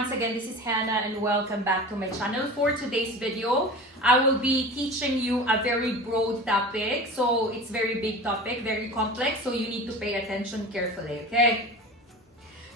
once again, this is Hannah and welcome back to my channel. For today's video, I will be teaching you a very broad topic. So it's very big topic, very complex, so you need to pay attention carefully, okay?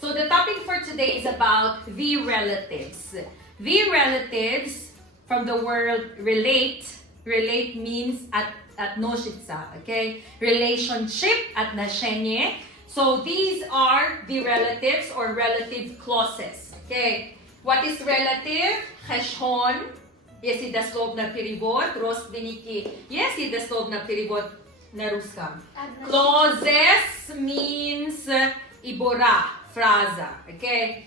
So the topic for today is about the relatives. The relatives, from the word relate means at noshitsa, okay? Relationship at nashenye. So these are the relatives or relative clauses. Okay. What is relative? Cheshon. Yes, the slob na piribot. Ros diniki. Yes, the slob na piribot na ruskam. Clauses means ibora, fraza. Okay.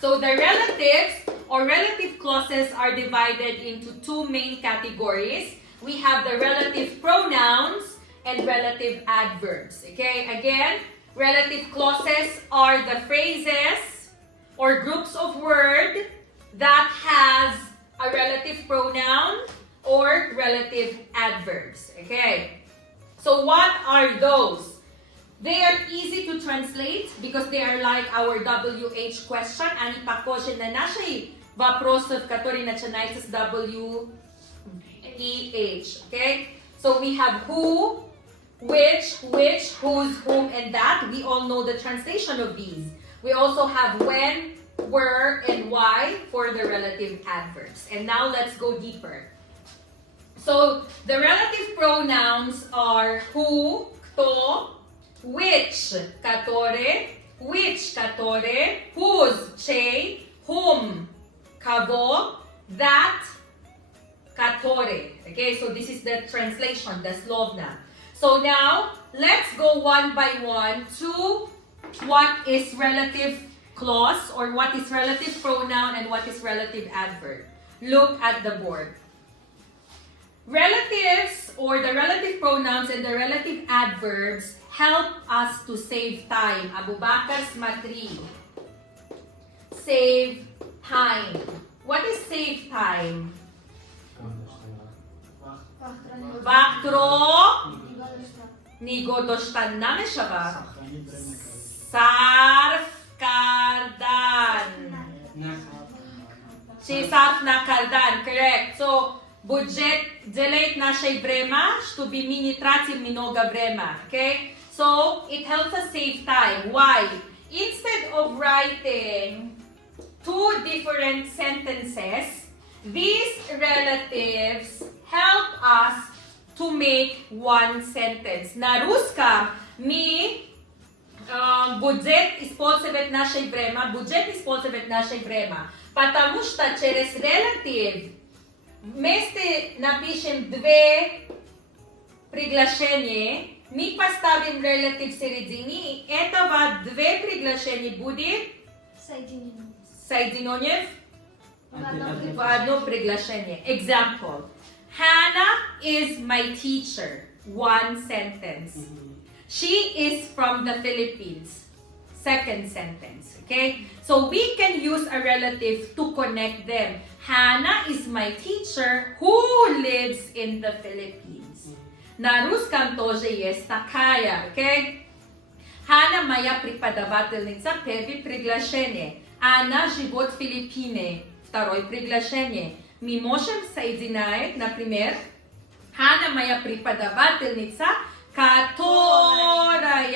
So the relatives or relative clauses are divided into two main categories. We have the relative pronouns and relative adverbs. Okay. Again, relative clauses are the phrases or groups of words that has a relative pronoun or relative adverbs. Okay. So what are those? They are easy to translate because they are like our WH question. Ani pakosin na nasiya vaprosov, который начинается с WEH. Okay. So we have who, which, whose, whom, and that. We all know the translation of these. We also have when, where, and why for the relative adverbs. And now let's go deeper. So the relative pronouns are who, kto, which, katore, whose, che, whom, kavo, that, katore. Okay, so this is the translation, the slovna. So now, let's go one by one to what is relative clause or what is relative pronoun and what is relative adverb. Look at the board. Relatives or the relative pronouns and the relative adverbs help us to save time. Abu Bakar's matri. Save time. What is save time? Vaktro. Nigodoshtan na meshava. Sarf kardan. She sarf na kardan, correct. So, budget delete na siya vrema, to be mini tratil minoga vrema. Okay? So, it helps us save time. Why? Instead of writing two different sentences, these relatives help us to make one sentence. Na ruska mi budget использовать наше время, budget использовать наше время. Потому что через relative вместе напишем две приглашения, мы поставим relative в середине, и этого две приглашения будет соединение в одно приглашение. Example. Hannah is my teacher. One sentence. She is from the Philippines. Second sentence. Okay? So we can use a relative to connect them. Hannah is my teacher who lives in the Philippines. На русском тоже есть такая. Okay? Hannah моя преподавательница. Первое приглашение. Она живет в Филиппине. Второе приглашение. Мы можем соединять, например, Ханна моя преподавательница, которая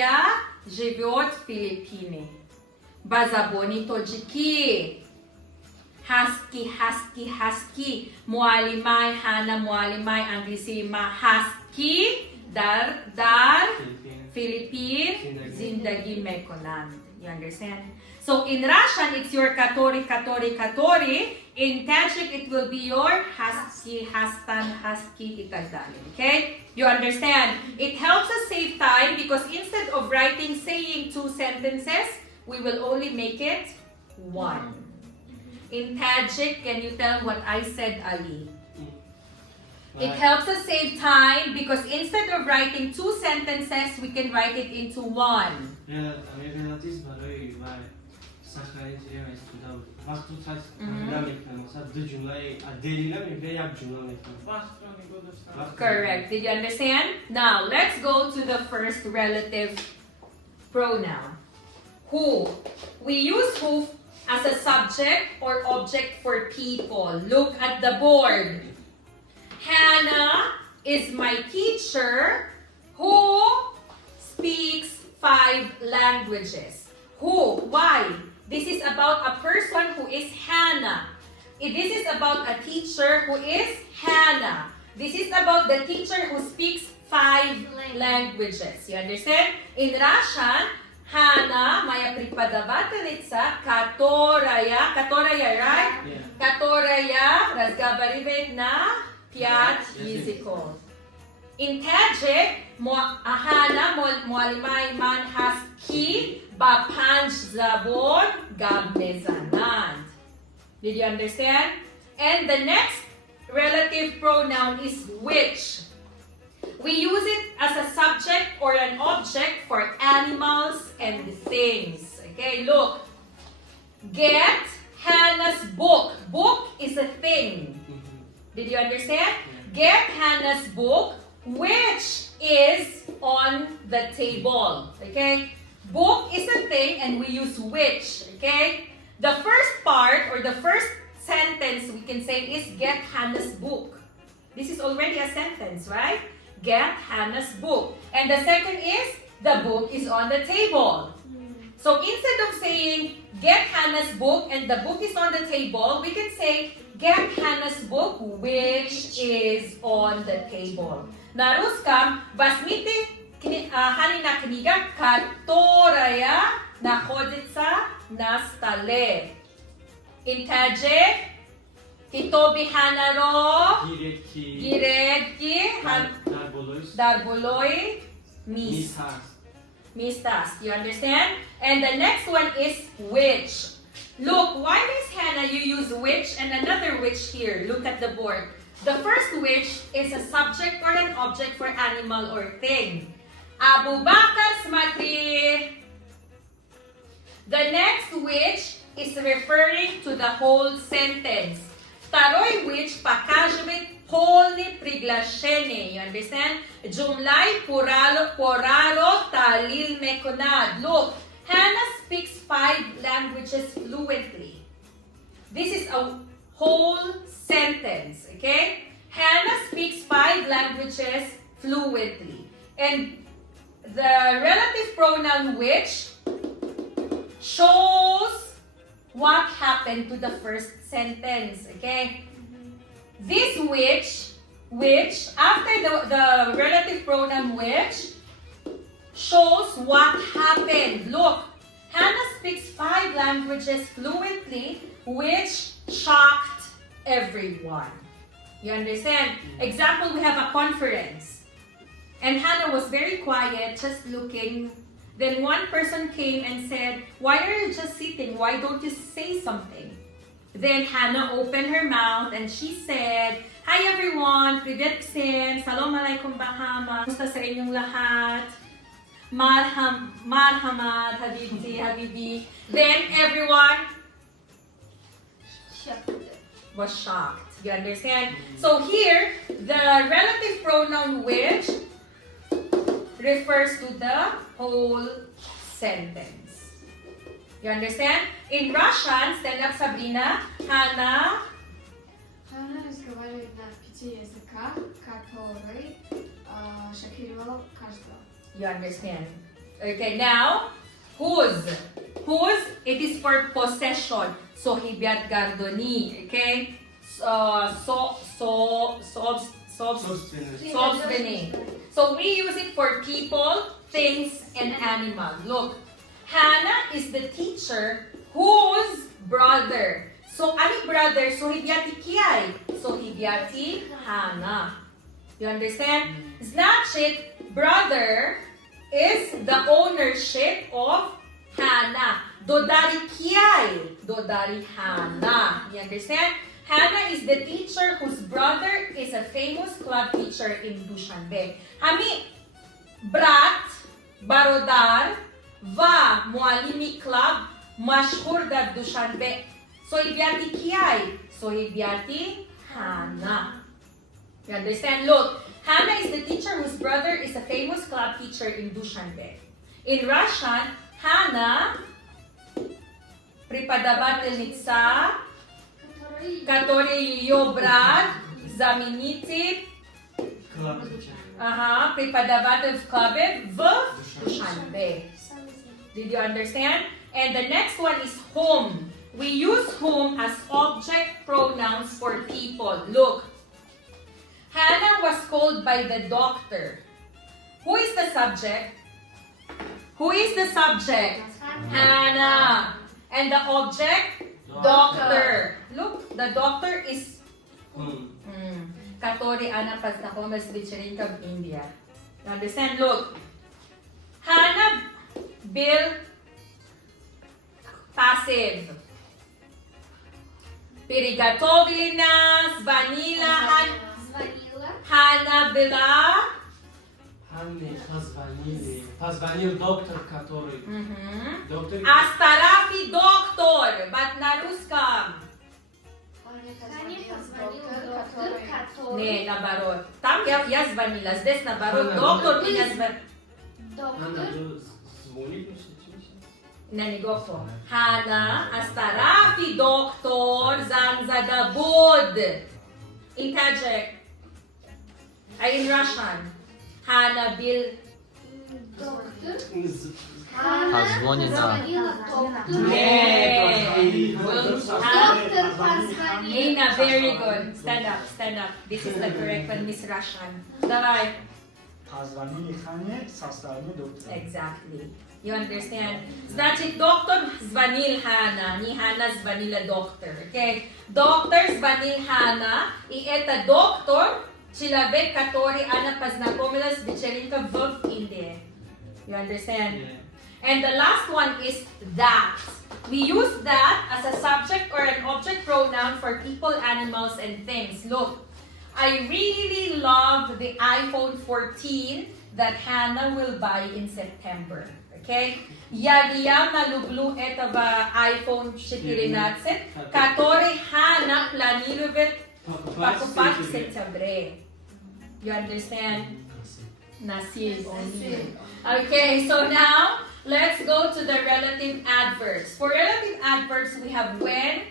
живет в Филиппине. Базабони тоджики. Хаски. Муалимай, Ханна муалимай, англисима. Хаски, дар, Philippine, zindagi mekonan. You understand? So in Russian, it's your katori. In Tajik, it will be your haski, hastan, haski, itagdali. Okay? You understand? It helps us save time because instead of saying two sentences, we will only make it one. In Tajik, can you tell what I said, Ali? It helps us save time because instead of writing two sentences, we can write it into one. Correct. Did you understand? Now, let's go to the first relative pronoun. Who. We use who as a subject or object for people. Look at the board. Hannah is my teacher who speaks 5 languages. Who? Why? This is about a person who is Hannah. This is about a teacher who is Hannah. This is about the teacher who speaks 5 languages. You understand? In Russian, Hannah maya преподавательница, которая, right? Yeah. Которая разговаривает на 5 языков. In Tajik, Hannah муалима манхаски ба 5 забон гап мезананд. Did you understand? And the next relative pronoun is which. We use it as a subject or an object for animals and things. Okay, look. Get Hannah's book. Book is a thing. Did you understand? Get Hannah's book, which is on the table. Okay? Book is a thing and we use which. Okay? The first part or the first sentence we can say is get Hannah's book. This is already a sentence, right? Get Hannah's book. And the second is the book is on the table. So instead of saying get Hannah's book and the book is on the table, we can say get Hannah's book which is on the table. На русском возьмите Ханина книга, которая находится на столе. In Tajik, Kitobi Hanaro, Giredki, Darboloi, Mistas. You understand? And the next one is which. Look, why Miss Hannah you use which and another which here? Look at the board. The first which is a subject or an object for animal or thing. Abu Bakr Smatri. The next which is referring to the whole sentence. Второй which показывает полный приглашение. You understand? Jumlai poraro talil mekonad. Look, Hannah speaks 5 languages fluently. This is a whole sentence, okay? Hannah speaks 5 languages fluently. And the relative pronoun which shows what happened to the first sentence, okay? This which, after the relative pronoun which, shows what happened. Look, Hannah speaks 5 languages fluently, which shocked everyone. You understand? Example, we have a conference. And Hannah was very quiet, just looking. Then one person came and said, why are you just sitting? Why don't you say something? Then Hannah opened her mouth and she said, hi everyone, Privet Psim, Salam Alaikum Bahama, Musta sa inyong lahat, Marhamad, Habibti, Habibi. Then everyone was shocked. You understand? So here, the relative pronoun which refers to the whole sentence. You understand? In Russian, stand up Sabrina, Hannah разговаривает на 5 языках, который шокировал каждого. You understand? Okay, now, whose? Whose, it is for possession. So, hibiat gardoni, okay? Sobstveni. So, we use it for people, things, and animals. Look, Hannah is the teacher whose brother. So, ani brother? So, hibiati kiay. So, hibiati Hannah. You understand? Значит, brother is the ownership of Hannah. Dodari kiay. Dodari Hannah. You understand? Hannah is the teacher whose brother is a famous club teacher in Dushanbe. Hami brat barodar va mualimi club mashhur dar Dushanbe. So ibyati kiay. So ibyati Hannah. You understand? Look, Hannah is the teacher whose brother is a famous club teacher in Dushanbe. In Russian, Hannah преподавательница, который ее брат знаменитый, преподаватель в клубе в Душанбе. Did you understand? And the next one is whom. We use whom as object pronouns for people. Look, Hannah was called by the doctor. Who is the subject? Who is the subject? Hannah. And the object? Doctor. Look, the doctor is Который она познакомилась с вечеринкой в Индии. Understand? Look, Hannah был passive. Приготовили нас, звонила, Hannah была. Позвонил доктор, который... Доктор... Астарафи доктор, but на русском. Не, наоборот. Там я звонила, здесь наоборот. Доктор меня звонил. На него кто? Hannah, Астарафи доктор, Занзадабуд. Interject. In Russian. Hannah был... Позвонила. Lina, very good. Stand up, stand up. This is the correct one, Miss Russian. Давай. Exactly. You understand? Значит, доктор звонил Ханна, не Ханна звонила доктор. Okay? Доктор звонил Ханна, и это доктор, человек, который она познакомилась в вечеринке в Индии. You understand? Yeah. And the last one is that. We use that as a subject or an object pronoun for people, animals, and things. Look, I really love the iPhone 14 that Hannah will buy in September. Okay? Я реально люблю этого iPhone 14, который Hannah планирует покупать в сентябре. You understand? Nasib only. Okay, so now let's go to the relative adverbs. For relative adverbs, we have when,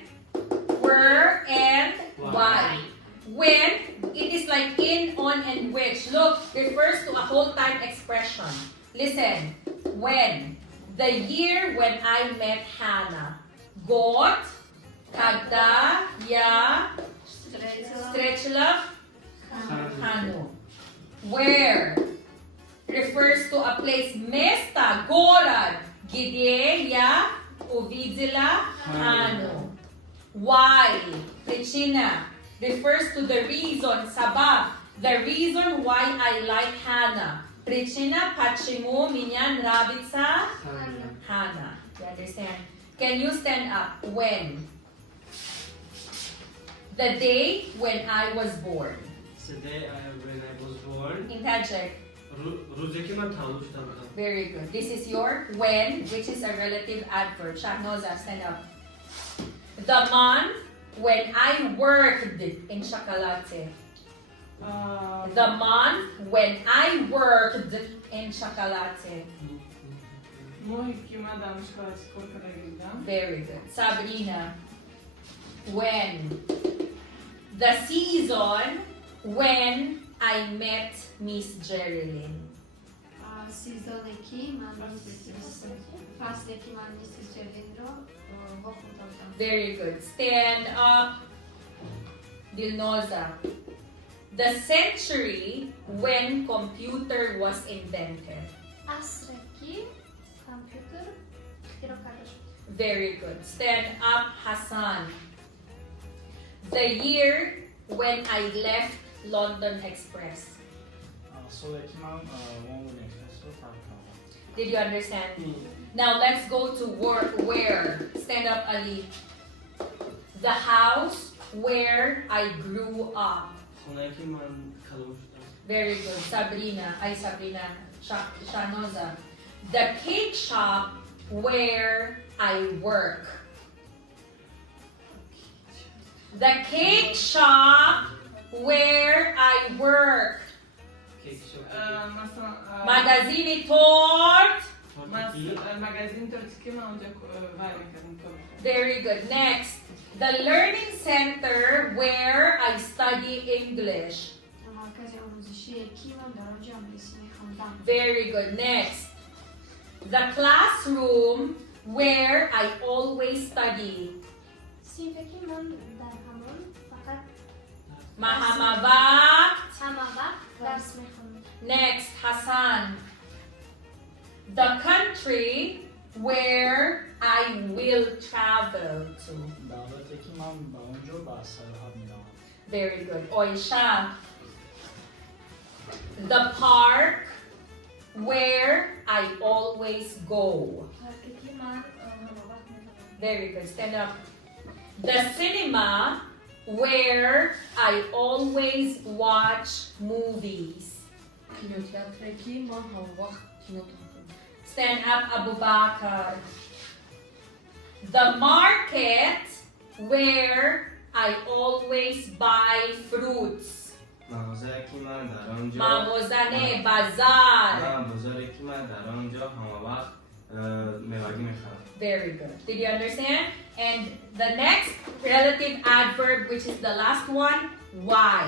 where, and why. When, it is like in, on, and which. Look, refers to a whole time expression. Listen. When. The year when I met Hannah. Год, когда я встретила Hannu. Where refers to a place. Место, город, где я увидела Hannu. Why, причина, refers to the reason, sabab, the reason why I like Hannah. Причина, почему меня нравится Hannah. You understand? Can you stand up? When? The day when I was born. The day when I was born. Interject. Very Very good. This is your when, which is a relative adverb. Shahnoza, stand up. The month when I worked in Chocolate. The month when I worked in Chocolate. Very good. Sabrina. When? The season when I met Miss Geraldine. Very good. Stand up. Dilnoza. The century when computer was invented. Very good. Stand up, Hassan. The year when I left London Express. Did you understand? Now let's go to work. Where? Stand up, Ali. The house where I grew up. Very good. Sabrina. Shanoza. The cake shop where I work. The cake shop where I work. Magazine tort Foarte bine. magazin turcki ma ancak var bakalım konuşalım. Very good. Next, the learning center where I study English. המרכז המוזיקי כימון דרוג'ה ביסמי חמדם. Very good. Next, the classroom where I always study. Sınıftaki man derhamon fakat Mahamavakt. hamava ders mekhanı. Next, Hassan. The country where I will travel to. دعوتك من به اونجا به سرها میروم. Very good. Oisha. The park where I always go. Parktaki man hamava mekhanı. Very good. Stand up. The cinema where I always watch movies. Kinotiyatrodaki ma havvaq kinotiyatro. Stand up, Abu Bakr. The market where I always buy fruits. مغازه که من در آنجا Mavozane, bazar. بازاری که من در آنجا همه وقت میوگی میخرم. Very good. Did you understand? And the next relative adverb, which is the last one, why.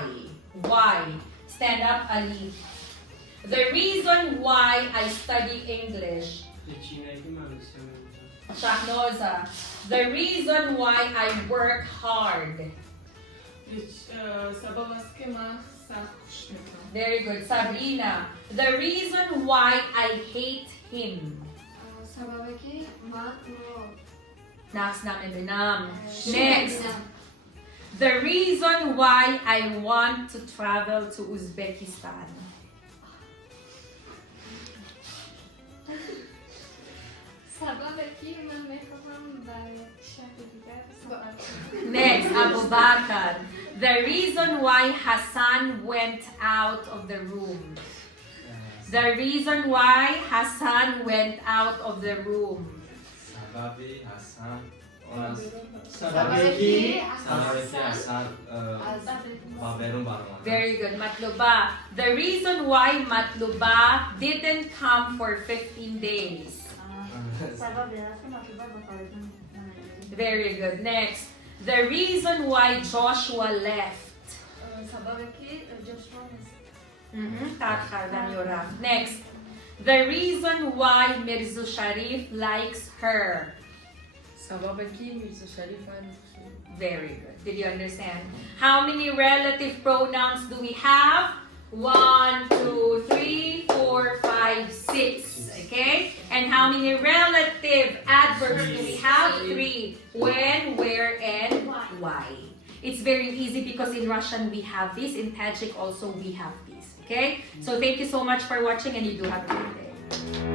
Why? Stand up, Ali. The reason why I study English. Prичината ма да се науча. Shahnoza. The reason why I work hard. Sabavaski ma sarhoş mekhanı. Very good. Sabrina. The reason why I hate him. סבבקי מה לא. Next namin binam. Next. The reason why I want to travel to Uzbekistan. Sabahaki man mekhanım baraya şehri diğer sabah. Next, Abu Bakr. The reason why Hassan went out of the room. The reason why Hassan went out of the room. سببی حسن اون از سببکی سببی که حسن با برون برمان. Very good, Matluba. The reason why Matluba didn't come for 15 days. Sabah biraz matluba bakalım. Very good. Next, the reason why Joshua left. Sabahaki Joshua Next, the reason why Mirza Sharif likes her. Sabahaki Mirza Sharif aynı. Very good. Did you understand? How many relative pronouns do we have? 1, 2, 3, 4, 5, 6. Okay? And how many relative adverbs do we have? 3. When, where, and why. It's very easy because in Russian we have this. In Tajik also we have this. Okay? So thank you so much for watching and you do have a good day.